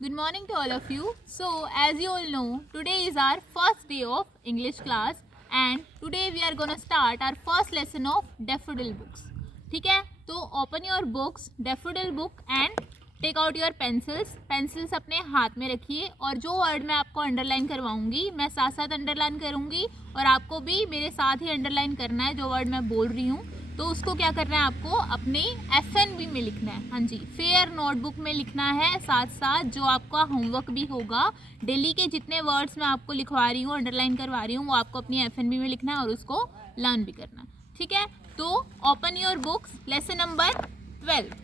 Good morning to all of you. So, as you all know, today is our first day of English class and today we are going to start our first lesson of Daffodil books. ठीक है, तो open your books, Daffodil book and take out your pencils. Pencils अपने हाथ में रखिए और जो word मैं आपको अंडरलाइन करवाऊंगी मैं साथ साथ अंडरलाइन करूंगी और आपको भी मेरे साथ ही अंडरलाइन करना है जो वर्ड मैं बोल रही हूँ. तो उसको क्या करना है, आपको अपने FNB में लिखना है. हाँ जी, फेयर नोटबुक में लिखना है. साथ साथ जो आपका होमवर्क भी होगा, डेली के जितने वर्ड्स मैं आपको लिखवा रही हूँ, अंडरलाइन करवा रही हूँ, वो आपको अपनी FNB में लिखना है और उसको लर्न भी करना है. ठीक है, तो open your books. Lesson number 12.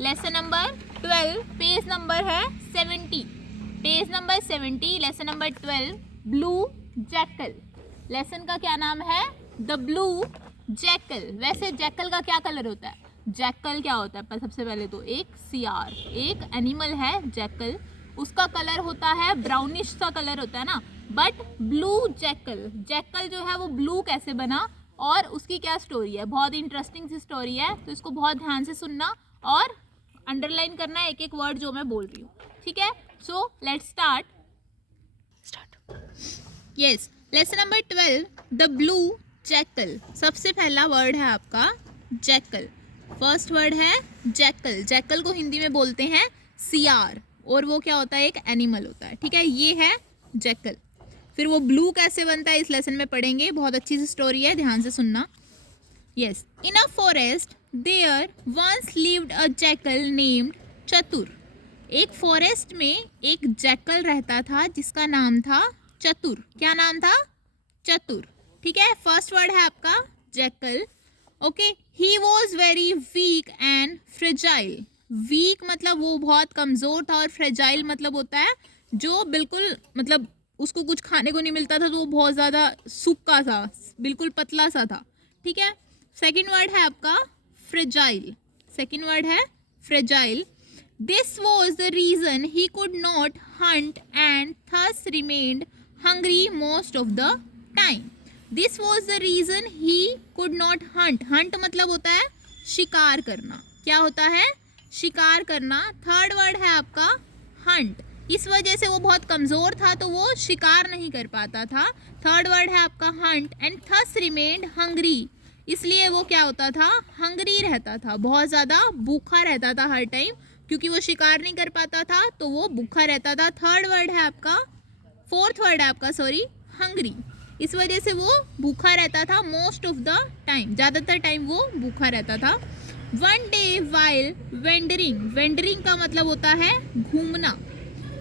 Lesson number 12 page number है 70. Page number 70, lesson number 12, blue jackal. Lesson का क्या नाम है? The blue jackal. वैसे जैकल का क्या कलर होता है? जैकल क्या होता है? पर सबसे पहले तो एक सियार, एक एनिमल है जैकल. उसका कलर होता है ब्राउनिश सा कलर होता है ना. बट ब्लू जैकल, जैकल जो है वो ब्लू कैसे बना और उसकी क्या स्टोरी है? बहुत इंटरेस्टिंग सी स्टोरी है. तो इसको बहुत ध्यान से सुनना और अंडरलाइन करना है एक एक वर्ड जो मैं बोल रही हूँ. ठीक है, so let's start. Yes, lesson number 12, the blue jackal. सबसे पहला वर्ड है आपका जैकल. फर्स्ट वर्ड है जैकल. जैकल को हिंदी में बोलते हैं सियार और वो क्या होता है? एक एनिमल होता है. ठीक है, ये है जैकल. फिर वो ब्लू कैसे बनता है इस लेसन में पढ़ेंगे. बहुत अच्छी सी स्टोरी है, ध्यान से सुनना. Yes, in a forest there once lived a jackal named Chatur. एक फॉरेस्ट में एक जैकल रहता था जिसका नाम था चतुर. क्या नाम था? चतुर. ठीक है, फर्स्ट वर्ड है आपका jackal. Okay, he was very weak and fragile. Weak मतलब वो बहुत कमज़ोर था और फ्रेजाइल मतलब होता है जो बिल्कुल मतलब उसको कुछ खाने को नहीं मिलता था तो वो बहुत ज़्यादा सूखा था, बिल्कुल पतला सा था. ठीक है, सेकेंड वर्ड है आपका फ्रेजाइल. सेकेंड वर्ड है fragile. This was the reason he could not Hunt and thus remained hungry most of the time. This was the reason he could not Hunt. Hunt मतलब होता है शिकार करना. क्या होता है? शिकार करना. थर्ड वर्ड है आपका हंट. इस वजह से वो बहुत कमज़ोर था तो वो शिकार नहीं कर पाता था. थर्ड वर्ड है आपका Hunt. And thus remained hungry. इसलिए वो क्या होता था? हंग्री रहता था, बहुत ज़्यादा भूखा रहता था हर टाइम, क्योंकि वो शिकार नहीं कर पाता था तो वो भूखा रहता था. थर्ड वर्ड है आपका, फोर्थ वर्ड है आपका सॉरी, हंग्री. इस वजह से वो भूखा रहता था मोस्ट ऑफ द टाइम, ज़्यादातर टाइम वो भूखा रहता था. One day while wandering. Wandering का मतलब होता है घूमना.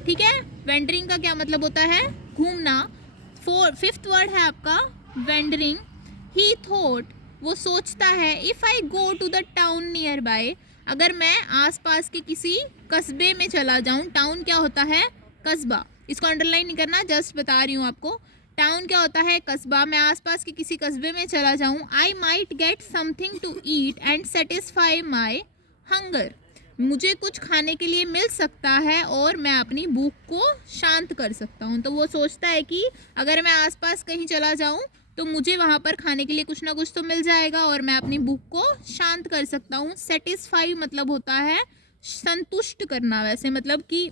ठीक है, वेंडरिंग का क्या मतलब होता है? घूमना. फिफ्थ वर्ड है आपका वेंडरिंग. ही थॉट, वो सोचता है, if I go to the town nearby, अगर मैं आसपास के किसी कस्बे में चला जाऊं. टाउन क्या होता है? कस्बा. इसको अंडरलाइन नहीं करना, जस्ट बता रही हूँ आपको. टाउन क्या होता है? कस्बा. मैं आसपास के किसी कस्बे में चला जाऊँ. I might get something to eat and satisfy my hunger. मुझे कुछ खाने के लिए मिल सकता है और मैं अपनी भूख को शांत कर सकता हूँ. तो वो सोचता है कि अगर मैं आसपास कहीं चला जाऊँ तो मुझे वहाँ पर खाने के लिए कुछ ना कुछ तो मिल जाएगा और मैं अपनी भूख को शांत कर सकता हूँ. सेटिस्फाई मतलब होता है संतुष्ट करना. वैसे मतलब कि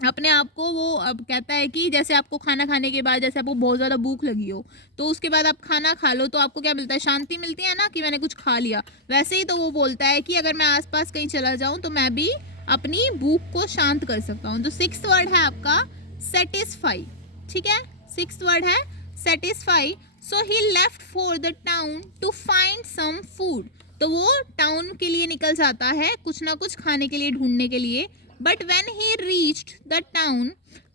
अपने आप को वो अब कहता है कि जैसे आपको खाना खाने के बाद जैसे आपको बहुत ज़्यादा भूख लगी हो तो उसके बाद आप खाना खा लो तो आपको क्या मिलता है? शांति मिलती है ना, कि मैंने कुछ खा लिया. वैसे ही तो वो बोलता है कि अगर मैं आसपास कहीं चला जाऊं तो मैं भी अपनी भूख को शांत कर सकता हूं. तो सिक्स्थ वर्ड है आपका सेटिस्फाई. ठीक है, सिक्स्थ वर्ड है satisfy. So he left for the town to find some food. तो वो टाउन के लिए निकल जाता है कुछ ना कुछ खाने के लिए ढूंढने के लिए. But when he reached the town,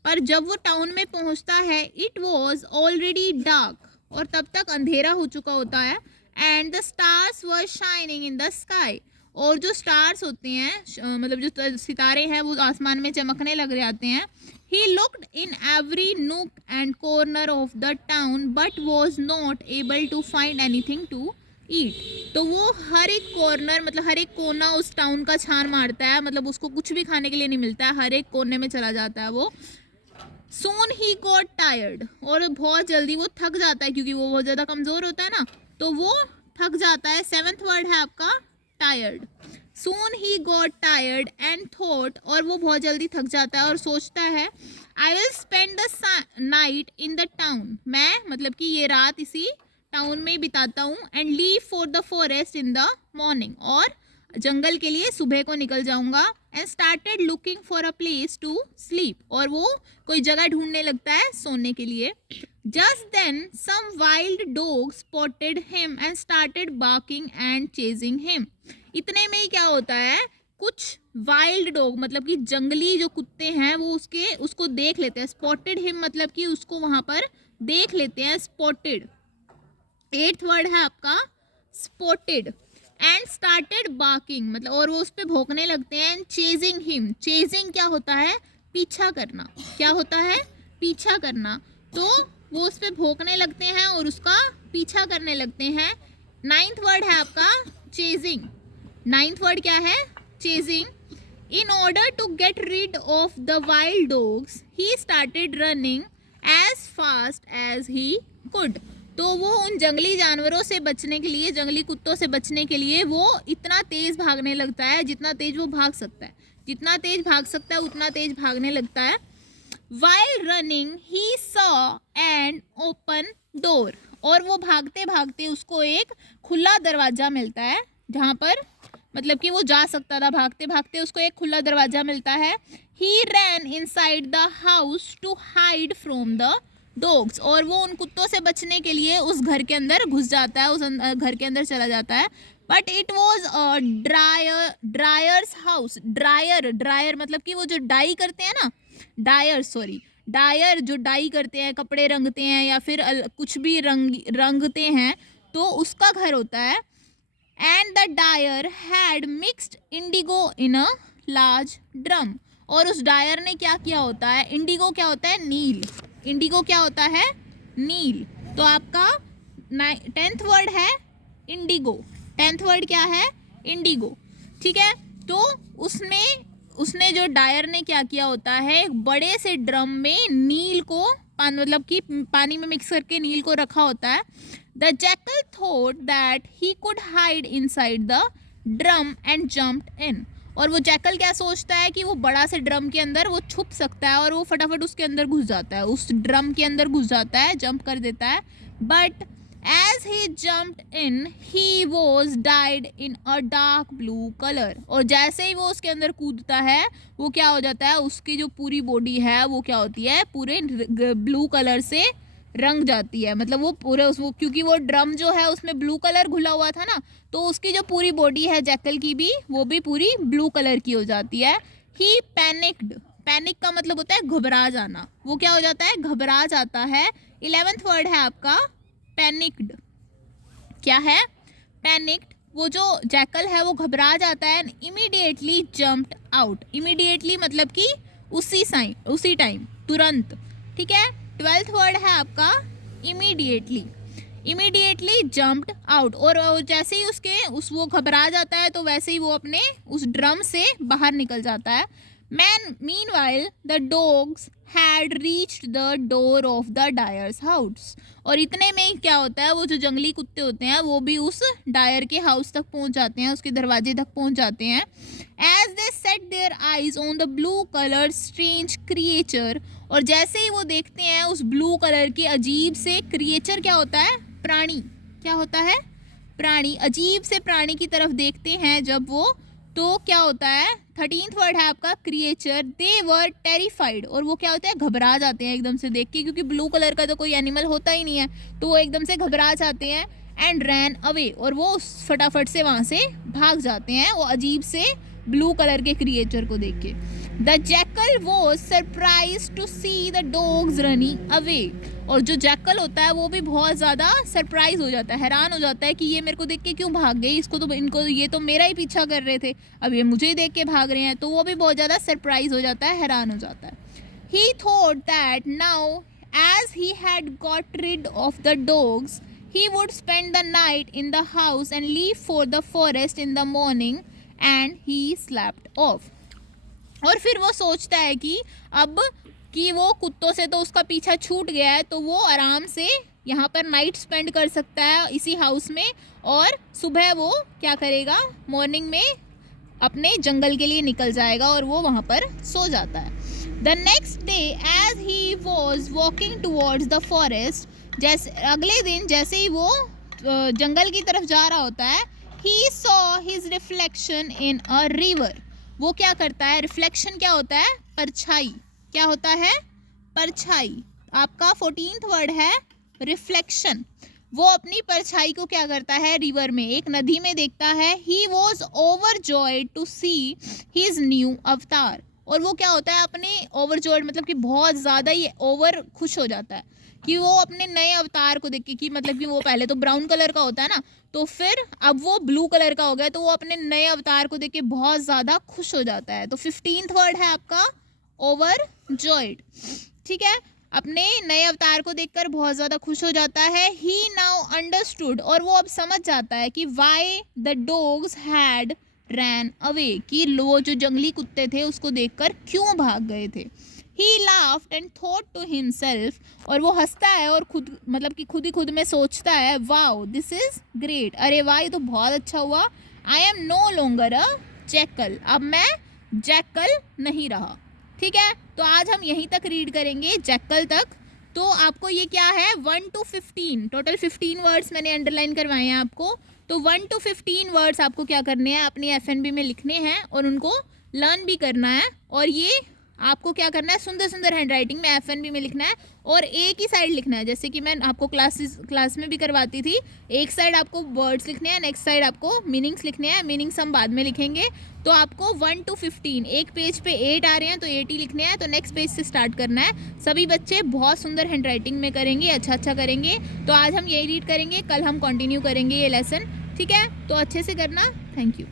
पर जब वो टाउन में पहुंचता है, इट वॉज ऑलरेडी डार्क, और तब तक अंधेरा हो चुका होता है. And the stars were shining in the sky. और जो स्टार्स होते हैं मतलब जो सितारे हैं वो आसमान में चमकने लग जाते हैं. He looked in every nook and corner of the town but was not able to find anything to eat. तो वो हर एक कॉर्नर मतलब हर एक कोना उस टाउन का छान मारता है, मतलब उसको कुछ भी खाने के लिए नहीं मिलता है, हर एक कोने में चला जाता है वो. सून ही गॉट टायर्ड, और बहुत जल्दी वो थक जाता है क्योंकि वो बहुत ज़्यादा कमज़ोर होता है ना, तो वो थक जाता है. सेवन्थ वर्ड है आपका tired. Soon he got tired and thought, और वो बहुत जल्दी थक जाता है और सोचता है, I will spend the night in the town. मैं मतलब कि ये रात इसी टाउन में ही बिताता हूँ. And leave for the forest in the morning. और जंगल के लिए सुबह को निकल जाऊंगा. And started looking for a place to sleep. और वो कोई जगह ढूंढने लगता है सोने के लिए. Just then some wild dogs spotted him and started barking and chasing him. इतने में ही क्या होता है, कुछ वाइल्ड डॉग मतलब कि जंगली जो कुत्ते हैं वो उसको देख लेते हैं. स्पॉटेड हिम मतलब कि उसको वहां पर देख लेते हैं. स्पॉटेड 8th वर्ड है आपका स्पॉटेड. एंड स्टार्टेड बार्किंग मतलब और वो उस पर भौंकने लगते हैं. एंड चेजिंग हिम, चेजिंग क्या होता है, पीछा करना. क्या होता है, पीछा करना. तो वो उस पर भौंकने लगते हैं और उसका पीछा करने लगते हैं. 9th वर्ड है आपका चेजिंग. 9th वर्ड क्या है, chasing. In order to get rid of the wild dogs he started running as fast as he could. तो वो उन जंगली जानवरों से बचने के लिए, जंगली कुत्तों से बचने के लिए वो इतना तेज भागने लगता है जितना तेज वो भाग सकता है. जितना तेज भाग सकता है उतना तेज भागने लगता है. While running, he saw an open door. और वो भागते भागते उसको एक खुला दरवाजा मिलता है जहाँ पर मतलब कि वो जा सकता था. भागते भागते उसको एक खुला दरवाजा मिलता है. He ran inside the house to hide from the dogs. और वो उन कुत्तों से बचने के लिए उस घर के अंदर घुस जाता है, उस घर के अंदर चला जाता है. But it was dryers house. Dryer मतलब कि वो जो डाई करते हैं ना, डायर जो डाई करते हैं, कपड़े रंगते हैं या फिर कुछ भी रंगते हैं, तो उसका घर होता है. And the dire had mixed Indigo in a large drum. और उस डायर ने क्या किया होता है, इंडिगो क्या होता है, नील. इंडिगो क्या होता है, नील. तो आपका 10th वर्ड है इंडिगो. 10th वर्ड क्या है, इंडिगो. ठीक है. तो उसने जो डायर ने क्या किया होता है, एक बड़े से ड्रम में नील को मतलब कि पानी में मिक्स करके नील को रखा होता है. The jackal thought that he could hide inside the drum and jumped in. और वो जैकल क्या सोचता है कि वो बड़ा से ड्रम के अंदर वो छुप सकता है और वो फटाफट उसके अंदर घुस जाता है, उस ड्रम के अंदर घुस जाता है, जंप कर देता है. But as he jumped in he was dyed in a dark blue color. और जैसे ही वो उसके अंदर कूदता है वो क्या हो जाता है, उसकी जो पूरी बॉडी है वो क्या होती है, पूरे ब्लू कलर से रंग जाती है. मतलब वो पूरे वो क्योंकि वो ड्रम जो है उसमें ब्लू कलर घुला हुआ था ना, तो उसकी जो पूरी बॉडी है जैकल की भी, वो भी पूरी ब्लू कलर की हो जाती है. ही पैनिक्ड. पैनिक का मतलब होता है घबरा जाना. वो क्या हो जाता है, घबरा जाता है. 11th वर्ड है आपका पैनिक्ड. क्या है, पैनिक्ड. वो जो जैकल है वो घबरा जाता है. Immediately jumped out. इमीडिएटली मतलब कि उसी टाइम, तुरंत. ठीक है. 12th वर्ड है आपका इमीडिएटली. Immediately jumped out. और जैसे ही वो घबरा जाता है तो वैसे ही वो अपने उस ड्रम से बाहर निकल जाता है. Meanwhile, the dogs had reached the door of the dyer's house. और इतने में ही क्या होता है, वो जो जंगली कुत्ते होते हैं वो भी उस डायर के हाउस तक पहुंच जाते हैं, उसके दरवाजे तक पहुंच जाते हैं. As they set their eyes on the blue colored strange creature. और जैसे ही वो देखते हैं उस ब्लू कलर के अजीब से क्रिएचर, क्या होता है, प्राणी. क्या होता है, प्राणी. अजीब से प्राणी की तरफ देखते हैं जब वो, तो क्या होता है, 13th वर्ड है आपका क्रिएचर. दे वर टेरिफाइड. और वो क्या होता है, घबरा जाते हैं एकदम से देख के, क्योंकि ब्लू कलर का तो कोई एनिमल होता ही नहीं है, तो वो एकदम से घबरा जाते हैं. And ran away. और वो फटाफट से वहाँ से भाग जाते हैं वो अजीब से ब्लू कलर के क्रिएचर को देख के. The jackal was surprise to see the dogs running away. और जो जैकल होता है वो भी बहुत ज़्यादा सरप्राइज हो जाता है, हैरान हो जाता है कि ये मेरे को देख के क्यों भाग गई, ये तो मेरा ही पीछा कर रहे थे, अब ये मुझे ही देख के भाग रहे हैं. तो वो भी बहुत ज़्यादा सरप्राइज हो जाता है, हैरान हो जाता है. He thought that now as he had got rid of the dogs he would spend the night in the house and leave for the forest in the morning and he slept off. और फिर वो सोचता है कि अब कि वो कुत्तों से तो उसका पीछा छूट गया है, तो वो आराम से यहाँ पर नाइट स्पेंड कर सकता है इसी हाउस में, और सुबह वो क्या करेगा, मॉर्निंग में अपने जंगल के लिए निकल जाएगा और वो वहाँ पर सो जाता है। The next day as he was walking towards the forest, जैसे अगले दिन जैसे ही वो जंगल की तरफ जा रहा होता है, he saw his reflection in a river। वो क्या करता है, रिफ्लेक्शन क्या होता है, परछाई, क्या होता है, परछाई। आपका 14th वर्ड है रिफ्लेक्शन। वो अपनी परछाई को क्या करता है, रिवर में, एक नदी में देखता है। he was overjoyed to see his new avatar। और वो क्या होता है, अपने ओवरजॉयड मतलब कि बहुत ज़्यादा ही ओवर खुश हो जाता है कि वो अपने नए अवतार को देख के, कि मतलब कि वो पहले तो ब्राउन कलर का होता है ना, तो फिर अब वो ब्लू कलर का हो गया, तो वो अपने नए अवतार को देख के बहुत ज़्यादा खुश हो जाता है। तो 15th वर्ड है आपका ओवरजॉयड। ठीक है, अपने नए अवतार को देखकर बहुत ज़्यादा खुश हो जाता है। ही नाउ अंडरस्टूड, और वो अब समझ जाता है कि why the dogs had ran away, कि वो जो जंगली कुत्ते थे उसको देखकर क्यों भाग गए थे। He laughed and thought to himself, और वो हंसता है और खुद मतलब कि खुद ही खुद में सोचता है, वाओ दिस इज़ ग्रेट, अरे वाह ये तो बहुत अच्छा हुआ। I am no longer a jackal, अब मैं जैकल नहीं रहा। ठीक है, तो आज हम यहीं तक रीड करेंगे, जैकल तक। तो आपको ये क्या है, 1 to 15, टोटल 15 वर्ड्स मैंने अंडरलाइन करवाए हैं आपको। तो 1 to 15 वर्ड्स आपको क्या करने हैं, अपनी FNB में लिखने हैं और उनको लर्न भी करना है। और ये आपको क्या करना है, सुंदर सुंदर हैंड राइटिंग में FNB में लिखना है और एक ही साइड लिखना है, जैसे कि मैं आपको क्लास में भी करवाती थी। एक साइड आपको वर्ड्स लिखने हैं, नेक्स्ट साइड आपको मीनिंग्स लिखने हैं, मीनिंग्स हम बाद में लिखेंगे। तो आपको 1 to 15, एक पेज पे 8 आ रहे हैं तो 8 ही लिखने हैं, तो नेक्स्ट पेज से स्टार्ट करना है। सभी बच्चे बहुत सुंदर हैंड राइटिंग में करेंगे, अच्छा करेंगे। तो आज हम यही रीड करेंगे, कल हम कंटिन्यू करेंगे ये लेसन। ठीक है, तो अच्छे से करना। Thank you.